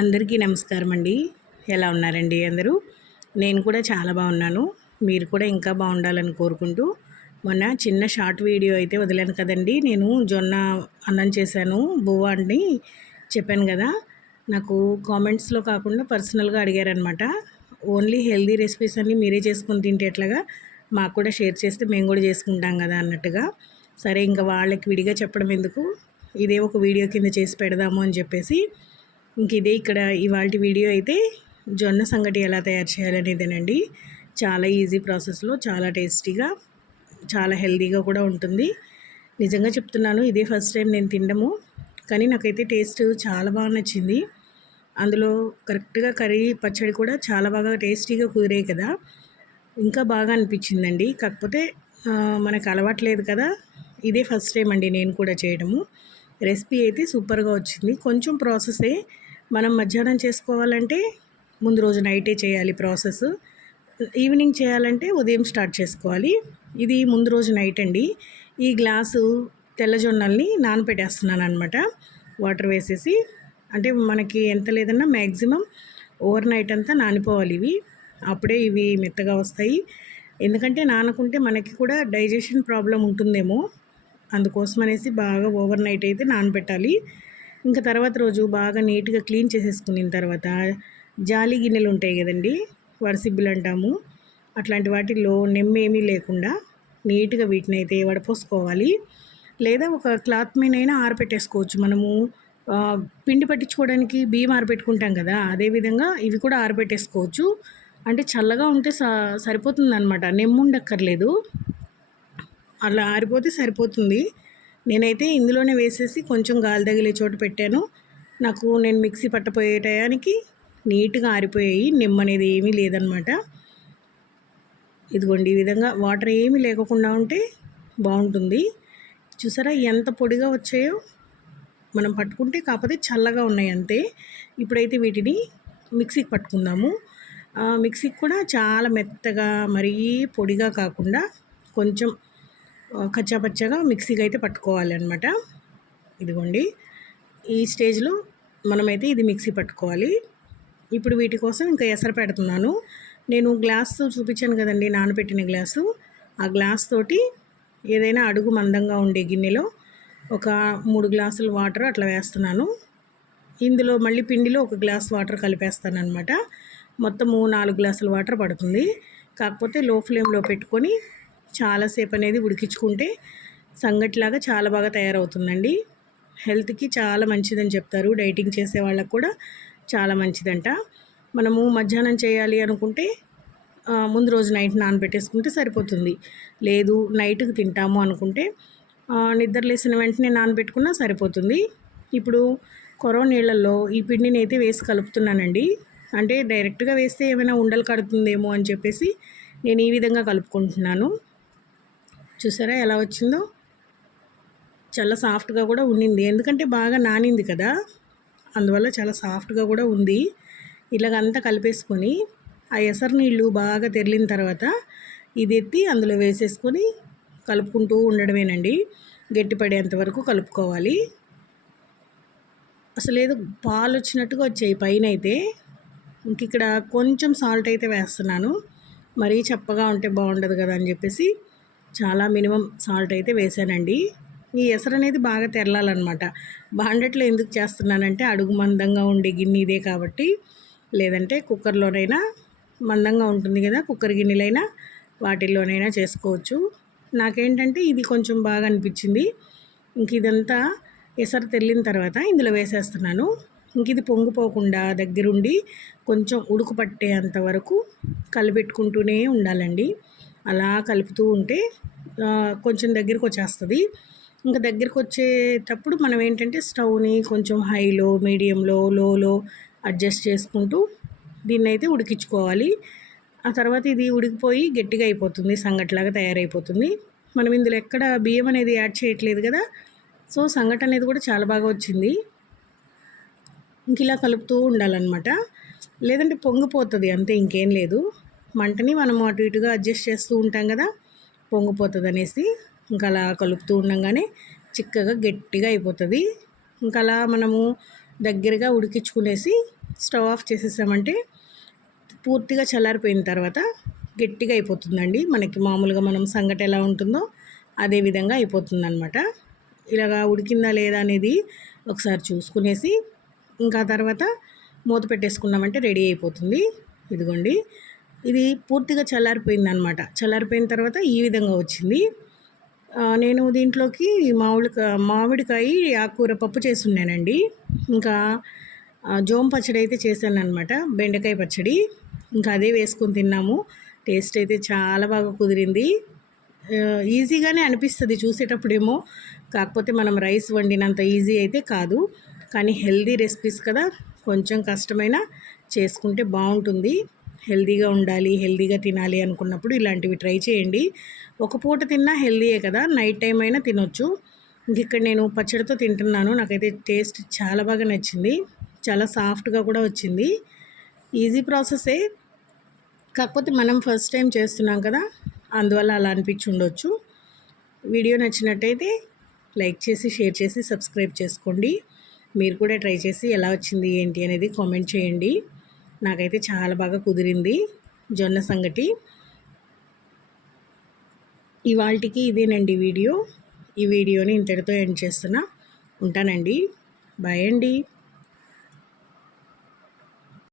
అందరికీ నమస్కారం అండి. ఎలా ఉన్నారండి అందరూ? నేను కూడా చాలా బాగున్నాను. మీరు కూడా ఇంకా బాగుండాలని కోరుకుంటూ మొన్న చిన్న షార్ట్ వీడియో అయితే వదిలాను కదండి. నేను జొన్న అన్నం చేశాను బువ్వ అని చెప్పాను కదా. నాకు కామెంట్స్లో కాకుండా పర్సనల్గా అడిగారనమాట. ఓన్లీ హెల్దీ రెసిపీస్ అన్నీ మీరే చేసుకొని తింటే ఎట్లాగా, మాకు కూడా షేర్ చేస్తే మేము కూడా చేసుకుంటాం కదా అన్నట్టుగా. సరే ఇంకా వాళ్ళకి విడిగా చెప్పడం ఎందుకు, ఇదే ఒక వీడియో కింద చేసి పెడదాము అని చెప్పేసి ఇంక ఇదే ఇక్కడ ఇవాల్టి వీడియో అయితే జొన్న సంగటి ఎలా తయారు చేయాలనేదేనండి. చాలా ఈజీ ప్రాసెస్లో చాలా టేస్టీగా చాలా హెల్తీగా కూడా ఉంటుంది. నిజంగా చెప్తున్నాను, ఇదే ఫస్ట్ టైం నేను తినడము, కానీ నాకైతే టేస్ట్ చాలా బాగా నచ్చింది. అందులో కరెక్ట్గా కర్రీ పచ్చడి కూడా చాలా బాగా టేస్టీగా కుదిరే కదా, ఇంకా బాగా అనిపించిందండి. కాకపోతే మనకు అలవాట్లేదు కదా, ఇదే ఫస్ట్ టైం అండి నేను కూడా చేయడము. రెసిపీ అయితే సూపర్గా వచ్చింది. కొంచెం ప్రాసెసే, మనం మధ్యాహ్నం చేసుకోవాలంటే ముందు రోజు నైటే చేయాలి ప్రాసెస్, ఈవినింగ్ చేయాలంటే ఉదయం స్టార్ట్ చేసుకోవాలి. ఇది ముందు రోజు నైట్ అండి. ఈ గ్లాసు తెల్లజొన్నల్ని నానపెట్టేస్తున్నాను అనమాట, వాటర్ వేసేసి. అంటే మనకి ఎంత లేదన్నా మ్యాక్సిమం ఓవర్ నైట్ అంతా నానిపోవాలి ఇవి, అప్పుడే ఇవి మెత్తగా వస్తాయి. ఎందుకంటే నానకుంటే మనకి కూడా డైజెషన్ ప్రాబ్లం ఉంటుందేమో, అందుకోసం అనేసి బాగా ఓవర్ నైట్ అయితే నానబెట్టాలి. ఇంకా తర్వాత రోజు బాగా నీట్గా క్లీన్ చేసేసుకున్న తర్వాత జాలి గిన్నెలు ఉంటాయి కదండి, వడసిబ్బులు అంటాము, అట్లాంటి వాటిల్లో నెమ్మేమీ లేకుండా నీట్గా వీటిని అయితే వడపోసుకోవాలి. లేదా ఒక క్లాత్ మీనైనా ఆరబెట్టేసుకోవచ్చు. మనము పిండి పట్టించుకోవడానికి బియ్యం ఆరబెట్టుకుంటాం కదా, అదేవిధంగా ఇవి కూడా ఆరబెట్టేసుకోవచ్చు. అంటే చల్లగా ఉంటే సరిపోతుంది అనమాట, నెమ్ముండక్కర్లేదు, అలా ఆరిపోతే సరిపోతుంది. నేనైతే ఇందులోనే వేసేసి కొంచెం గాలి తగిలే చోట పెట్టాను. నేను మిక్సీ పట్టపోయే టయానికి నీట్గా ఆరిపోయాయి, నిమ్మనేది ఏమీ లేదనమాట. ఇదిగోండి ఈ విధంగా వాటర్ ఏమీ లేకుండా ఉంటే బాగుంటుంది. చూసారా ఎంత పొడిగా వచ్చాయో, మనం పట్టుకుంటే కాకపోతే చల్లగా ఉన్నాయి అంతే. ఇప్పుడైతే వీటిని మిక్సీకి పట్టుకుందాము. మిక్సీకి కూడా చాలా మెత్తగా మరీ పొడిగా కాకుండా కొంచెం కచ్చాపచ్చగా మిక్సీకి అయితే పట్టుకోవాలి అనమాట. ఇదిగోండి ఈ స్టేజ్లో మనమైతే ఇది మిక్సీ పట్టుకోవాలి. ఇప్పుడు వీటి కోసం ఇంకా ఎసరు పెడుతున్నాను. నేను గ్లాసు చూపించాను కదండి, నానబెట్టిన గ్లాసు, ఆ గ్లాస్ తోటి ఏదైనా అడుగు మందంగా ఉండే గిన్నెలో ఒక 3 గ్లాసులు వాటర్ అట్లా వేస్తున్నాను. ఇందులో మళ్ళీ పిండిలో 1 గ్లాస్ వాటర్ కలిపేస్తాను అనమాట. మొత్తము 4 గ్లాసుల వాటర్ పడుతుంది. కాకపోతే లో ఫ్లేమ్లో పెట్టుకొని చాలాసేపు అనేది ఉడికించుకుంటే సంగటిలాగా చాలా బాగా తయారవుతుందండి. హెల్త్కి చాలా మంచిదని చెప్తారు, డైటింగ్ చేసే వాళ్ళకు కూడా చాలా మంచిదంట. మనము మధ్యాహ్నం చేయాలి అనుకుంటే ముందు రోజు నైట్ నానబెట్టేసుకుంటే సరిపోతుంది. లేదు నైట్కి తింటాము అనుకుంటే నిద్ర లేసిన వెంటనే నానబెట్టుకున్నా సరిపోతుంది. ఇప్పుడు కొరవ నీళ్ళల్లో ఈ పిండిని అయితే వేసి కలుపుతున్నానండి. అంటే డైరెక్ట్గా వేస్తే ఏమైనా ఉండలు కడుతుందేమో అని చెప్పేసి నేను ఈ విధంగా కలుపుకుంటున్నాను. చూసారా ఎలా వచ్చిందో, చాలా సాఫ్ట్గా కూడా ఉండింది, ఎందుకంటే బాగా నానింది కదా, అందువల్ల చాలా సాఫ్ట్గా కూడా ఉంది. ఇలాగంతా కలిపేసుకొని ఆ ఎసరు నీళ్ళు బాగా తెరిలిన తర్వాత ఇది ఎత్తి అందులో వేసేసుకొని కలుపుకుంటూ ఉండడమేనండి. గట్టిపడేంత వరకు కలుపుకోవాలి. అసలు ఏదో పాలు వచ్చినట్టుగా వచ్చాయి పైన అయితే. ఇంక ఇక్కడ కొంచెం సాల్ట్ అయితే వేస్తున్నాను, మరీ చప్పగా ఉంటే బాగుండదు కదా అని చెప్పేసి చాలా మినిమం సాల్ట్ అయితే వేసానండి. ఈ ఎసరు అనేది బాగా తెరలాలన్నమాట. బాండట్లో ఎందుకు చేస్తున్నానంటే అడుగు మందంగా ఉండే గిన్నె ఇదే కాబట్టి, లేదంటే కుక్కర్లోనైనా మందంగా ఉంటుంది కదా, కుక్కర్ గిన్నెలైనా వాటిల్లోనైనా చేసుకోవచ్చు. నాకేంటంటే ఇది కొంచెం బాగా అనిపించింది. ఇంక ఇదంతా ఎసరు తెల్లిన తర్వాత ఇందులో వేసేస్తున్నాను. ఇంక ఇది పొంగిపోకుండా దగ్గరుండి కొంచెం ఉడుకు పట్టేంత వరకు కలిపెట్టుకుంటూనే ఉండాలండి. అలా కలుపుతూ ఉంటే కొంచెం దగ్గరికి వచ్చేస్తుంది. ఇంకా దగ్గరికి వచ్చేటప్పుడు మనం ఏంటంటే స్టవ్ని కొంచెం హైలో, మీడియంలో, లోలో అడ్జస్ట్ చేసుకుంటూ దీన్ని అయితే ఉడికించుకోవాలి. ఆ తర్వాత ఇది ఉడికిపోయి గట్టిగా అయిపోతుంది, సంగటిలాగా తయారైపోతుంది. మనం ఇందులో ఎక్కడ బియ్యం అనేది యాడ్ చేయట్లేదు కదా, సో సంగటి అనేది కూడా చాలా బాగా వచ్చింది. ఇంక ఇలా కలుపుతూ ఉండాలన్నమాట, లేదంటే పొంగిపోతుంది అంతే, ఇంకేం లేదు. మంటని మనం అటు ఇటుగా అడ్జస్ట్ చేస్తూ ఉంటాం కదా, పొంగిపోతుంది అనేసి ఇంకా అలా కలుపుతూ ఉండగానే చిక్కగా గట్టిగా అయిపోతుంది. ఇంకా అలా మనము దగ్గరగా ఉడికించుకునేసి స్టవ్ ఆఫ్ చేసేసామంటే పూర్తిగా చల్లారిపోయిన తర్వాత గట్టిగా అయిపోతుందండి. మనకి మామూలుగా మనం సంగటి ఎలా ఉంటుందో అదే విధంగా అయిపోతుందన్నమాట. ఇలాగా ఉడికిందా లేదా అనేది ఒకసారి చూసుకునేసి ఇంకా తర్వాత మూత పెట్టేసుకున్నామంటే రెడీ అయిపోతుంది. ఇదిగోండి, ఇది పూర్తిగా చల్లారిపోయిందనమాట. చల్లారిపోయిన తర్వాత ఈ విధంగా వచ్చింది. నేను దీంట్లోకి మామిడికాయ ఆకుకూర పప్పు చేసున్నానండి. ఇంకా జోమ్ పచ్చడి అయితే చేశానన్నమాట, బెండకాయ పచ్చడి. ఇంకా అదే వేసుకొని తిన్నాము. టేస్ట్ అయితే చాలా బాగా కుదిరింది. ఈజీగానే అనిపిస్తుంది చూసేటప్పుడేమో, కాకపోతే మనం రైస్ వండినంత ఈజీ అయితే కాదు. కానీ హెల్దీ రెసిపీస్ కదా, కొంచెం కష్టమైన చేసుకుంటే బాగుంటుంది. హెల్దీగా ఉండాలి, హెల్దీగా తినాలి అనుకున్నప్పుడు ఇలాంటివి ట్రై చేయండి. ఒక పూట తిన్నా హెల్దీయే కదా, నైట్ టైం అయినా తినొచ్చు. ఇంక ఇక్కడ నేను పచ్చడితో తింటున్నాను. నాకైతే టేస్ట్ చాలా బాగా నచ్చింది. చాలా సాఫ్ట్గా కూడా వచ్చింది. ఈజీ ప్రాసెసే, కాకపోతే మనం ఫస్ట్ టైం చేస్తున్నాం కదా, అందువల్ల అలా అనిపించి ఉండొచ్చు. వీడియో నచ్చినట్టయితే లైక్ చేసి, షేర్ చేసి, సబ్స్క్రైబ్ చేసుకోండి. మీరు కూడా ట్రై చేసి ఎలా వచ్చింది ఏంటి అనేది కామెంట్ చేయండి. నాకైతే చాలా బాగా కుదిరింది జొన్న సంగటి. ఇవాల్టికి ఇదేనండి వీడియో. ఈ వీడియోని ఇంతటితో ఎండ్ చేస్తున్నా. ఉంటానండి. బాయ్ అండి.